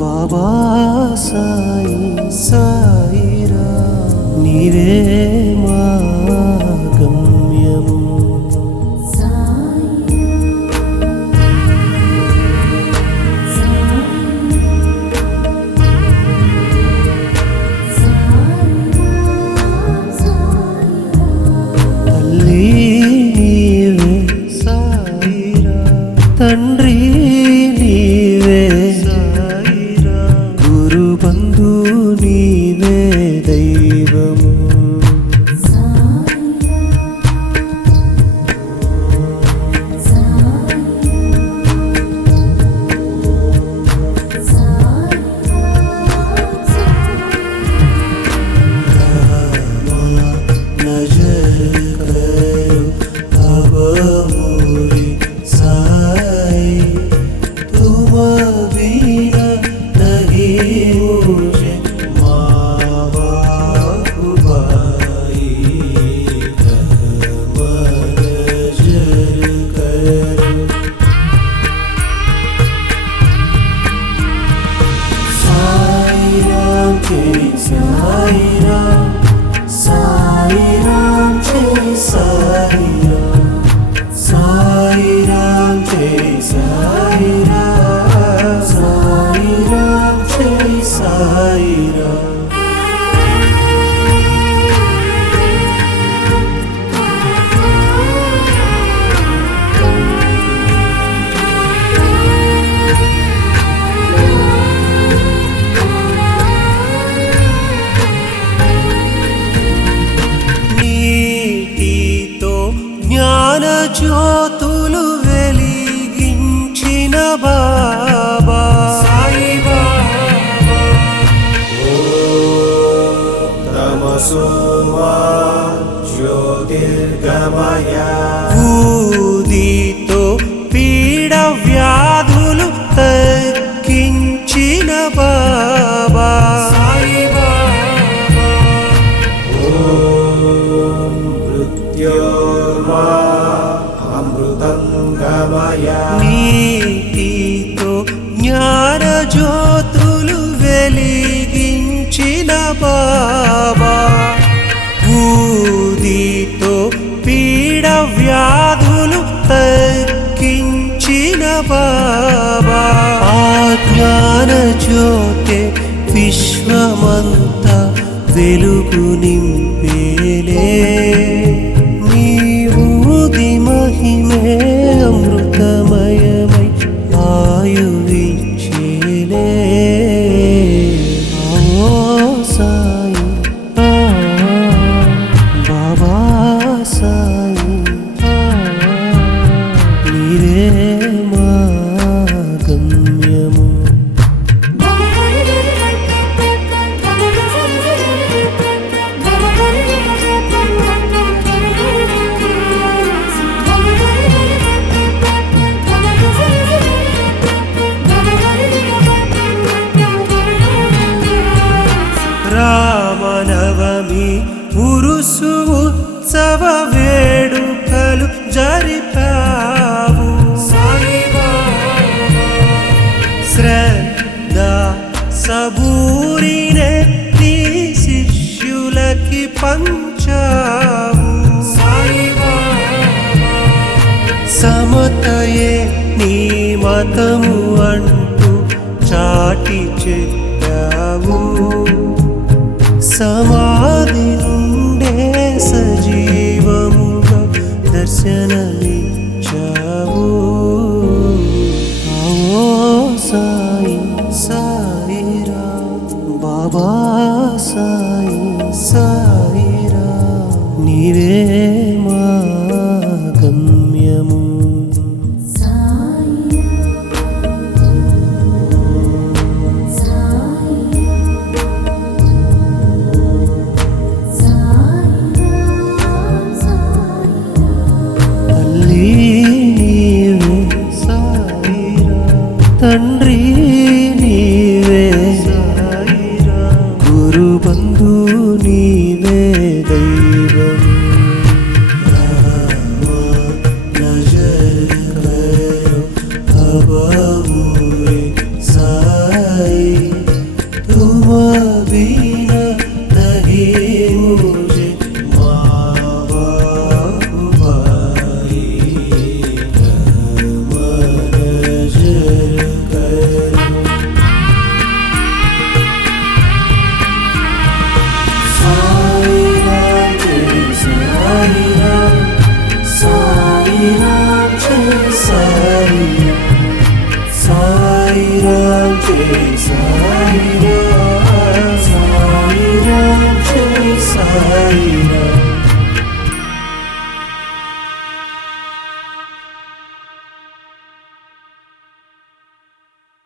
బాబా సాయి సాయిరా నీవే మా గమ్యము తల్లి నీవే సాయిరా తండ్రి నీవే సాయిరా గురు బంధు నీవే దైవము జ్యోతులు వెలిగించిన బాబా సాయి బాబా ఓం తమసో మా జ్యోతిర్గమయ ఊదితో పీడ వ్యాధులు తగ్గించిన బాబా సాయి బాబా ఓం మృత్యోర్మా నీతితో జ్ఞాన జ్యోతులు వెలిగించిన బాబా ఊదితో పీడ వ్యాధులు తగ్గించిన బాబా ఆ జ్ఞాన జ్యోతే విశ్వమంతా వెలుగు నింపేలే మహిమే అమృతమయమై ఆయువిచ్చేలే ఓ సాయి బాబా సాయి నీవే మా గమ్యము రామనవమి ఉరుసు ఉత్సవ వేడుకలు జరిపావు సాయి బాబా శ్రద్ధ సబూరినెత్తి శిష్యులకి పంచావు సాయి బాబా సమతయే నీ మతము అంటూ చాటి చెప్పావు సమాధి నుండే సజీవముగా దర్శనమిచ్చావు ఓ సాయి సాయిరా బాబా సాయి సాయిరా నీవే మా గమ్యము నీవే సాయిరా తండ్రి